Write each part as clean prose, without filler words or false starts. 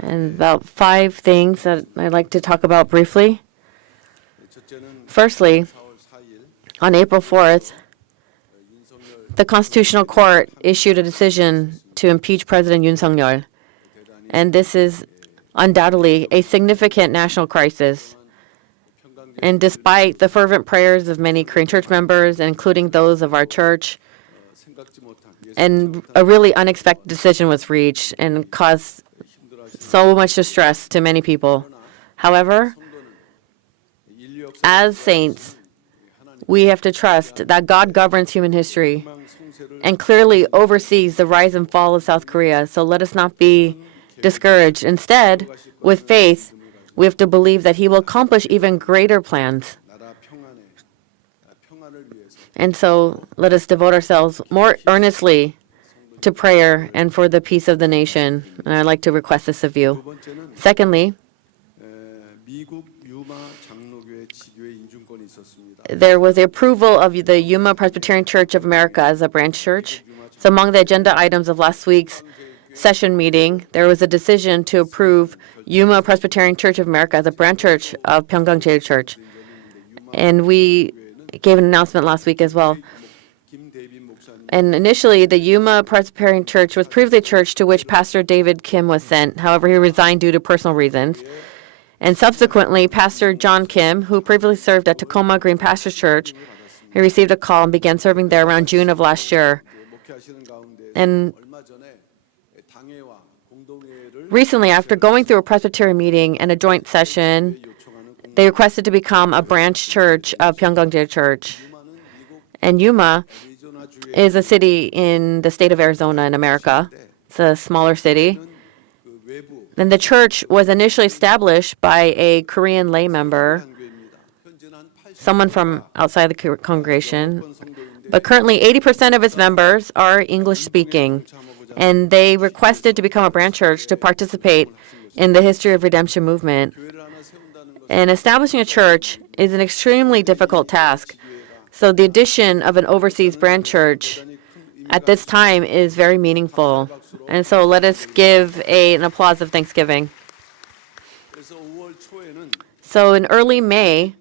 And about 5 things that I'd like to talk about briefly. Firstly, on April 4th, the Constitutional Court issued a decision to impeach President Yoon Suk-yeol. And this is undoubtedly a significant national crisis. And despite the fervent prayers of many Korean church members, including those of our church, and a really unexpected decision was reached and caused so much distress to many people. However, as saints, we have to trust that God governs human history and clearly oversees the rise and fall of South Korea. So let us not be discouraged. Instead, with faith, we have to believe that He will accomplish even greater plans. And so let us devote ourselves more earnestly to prayer and for the peace of the nation. And I'd like to request this of you. Secondly, there was the approval of the Yuma Presbyterian Church of America as a branch church. So among the agenda items of last week's session meeting, there was a decision to approve Yuma Presbyterian Church of America as a branch church of Pyungkang Cheil Church. And we gave an announcement last week as well. And initially, the Yuma Presbyterian Church was previously a church to which Pastor David Kim was sent. However, he resigned due to personal reasons. And subsequently, Pastor John Kim, who previously served at Tacoma Green Pastors Church, he received a call and began serving there around June of last year. And recently, after going through a Presbyterian meeting and a joint session, they requested to become a branch church of Pyung-Kang Church. And Yuma is a city in the state of Arizona in America. It's a smaller city. And the church was initially established by a Korean lay member, someone from outside the congregation. But currently, 80% of its members are English-speaking. And they requested to become a branch church to participate in the History of Redemption movement. And establishing a church is an extremely difficult task. So the addition of an overseas branch church at this time is very meaningful. And so let us give an applause of thanksgiving. So in early May,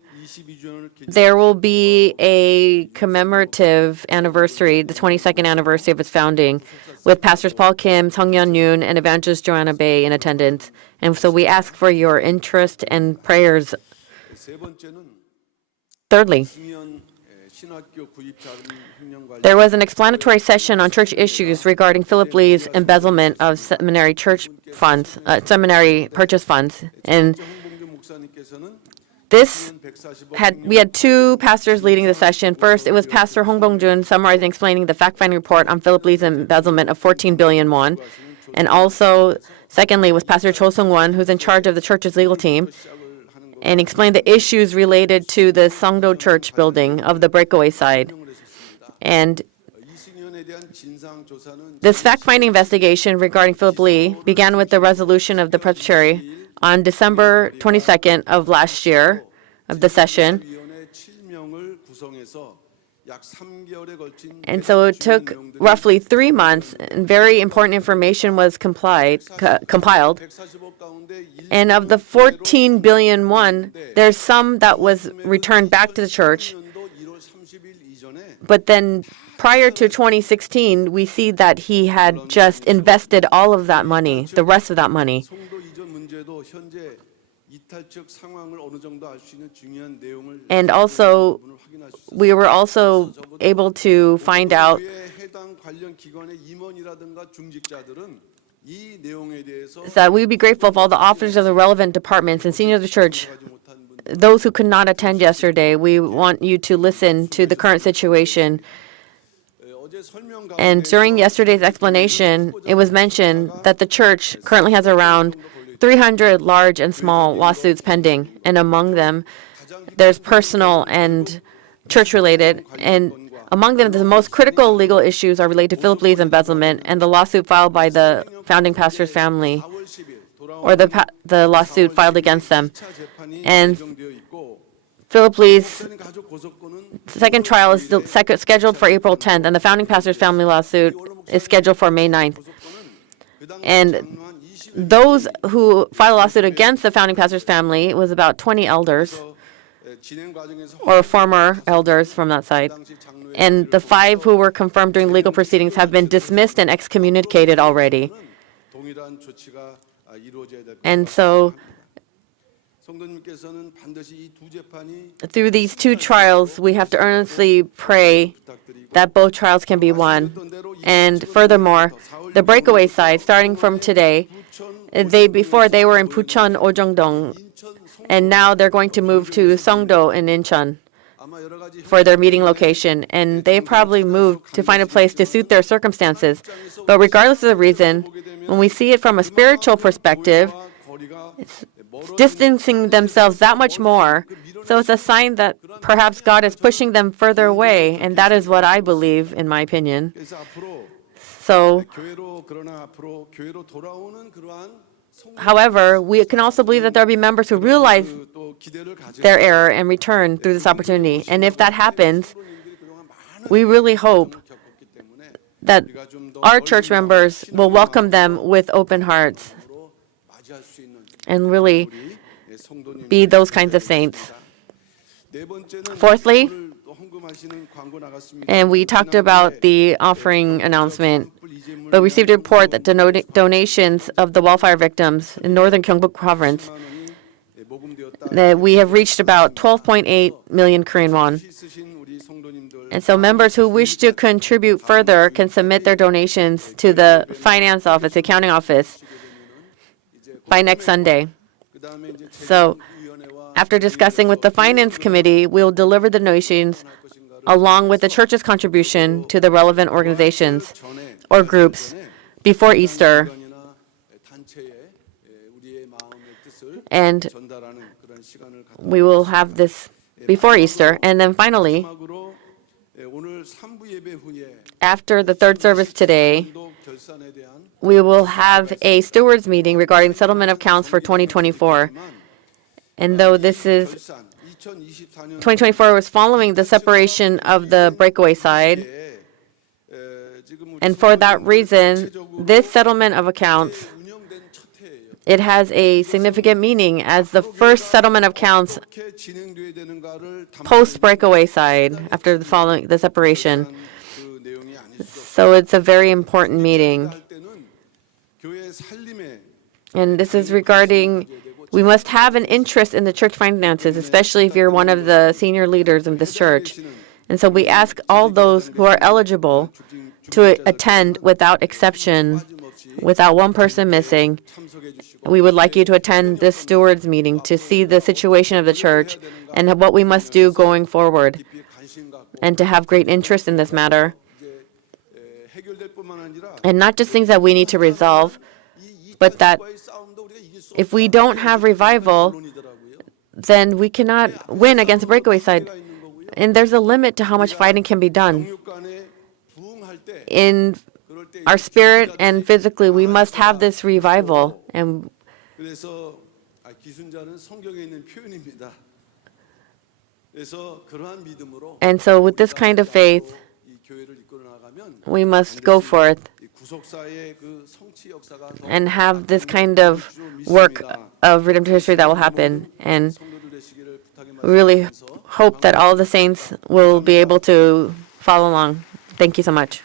there will be a commemorative anniversary, the 22nd anniversary of its founding, with Pastors Paul Kim, Sung-Yeon Yoon, and Evangelist Joanna Bae in attendance. And so we ask for your interest and prayers. Thirdly, there was an explanatory session on church issues regarding Philip Lee's embezzlement of seminary church funds, seminary purchase funds. And we had 2 pastors leading the session. First, it was Pastor Hong Bong-jun summarizing, explaining the fact-finding report on Philip Lee's embezzlement of 14 billion won. And also, secondly, was Pastor Cho Sung-won, who's in charge of the church's legal team, and explained the issues related to the Songdo Church building of the breakaway side. And this fact-finding investigation regarding Philip Lee began with the resolution of the Presbytery on December 22nd of last year of the session. And so it took roughly 3 months, and very important information was compiled. And of the 14 billion won, there's some that was returned back to the church. But then prior to 2016, we see that he had just invested all of that money, the rest of that money. And also, we were also able to find out that we would be grateful if all the officers of the relevant departments and seniors of the church, those who could not attend yesterday, we want you to listen to the current situation. And during yesterday's explanation, it was mentioned that the church currently has around 300 large and small lawsuits pending, and among them, there's personal and church-related, and among them, the most critical legal issues are related to Philip Lee's embezzlement and the lawsuit filed by the founding pastor's family, or the lawsuit filed against them. And Philip Lee's second trial is scheduled for April 10th, and the founding pastor's family lawsuit is scheduled for May 9th. And those who filed a lawsuit against the founding pastor's family was about 20 elders or former elders from that side. And the 5 who were confirmed during legal proceedings have been dismissed and excommunicated already. And so through these 2 trials, we have to earnestly pray that both trials can be won. And furthermore, the breakaway side, starting from today, before they were in Bucheon, Ojongdong, and now they're going to move to Songdo in Incheon for their meeting location. And they probably moved to find a place to suit their circumstances. But regardless of the reason, when we see it from a spiritual perspective, it's distancing themselves that much more. So it's a sign that perhaps God is pushing them further away, and that is what I believe, in my opinion. So, however, we can also believe that there will be members who realize their error and return through this opportunity. And if that happens, we really hope that our church members will welcome them with open hearts and really be those kinds of saints. Fourthly, and we talked about the offering announcement, but we received a report that donations of the wildfire victims in northern Gyeongbuk province, that we have reached about 12.8 million Korean won. And so members who wish to contribute further can submit their donations to the finance office, accounting office, by next Sunday. So after discussing with the Finance Committee, we will deliver the donations along with the church's contribution to the relevant organizations or groups before Easter. And we will have this before Easter. And then finally, after the third service today, we will have a stewards meeting regarding settlement of accounts for 2024. And though this is 2024 was following the separation of the breakaway side, and for that reason, this settlement of accounts, it has a significant meaning as the first settlement of accounts post-breakaway side after the separation. So it's a very important meeting. And this is regarding, we must have an interest in the church finances, especially if you're one of the senior leaders of this church. And so we ask all those who are eligible to attend without exception, without one person missing. We would like you to attend this stewards meeting to see the situation of the church and what we must do going forward, and to have great interest in this matter. And not just things that we need to resolve, but that if we don't have revival, then we cannot win against the breakaway side. And there's a limit to how much fighting can be done. In our spirit and physically, we must have this revival. And so with this kind of faith, we must go forth and have this kind of work of redemptive history that will happen. And we really hope that all the saints will be able to follow along. Thank you so much.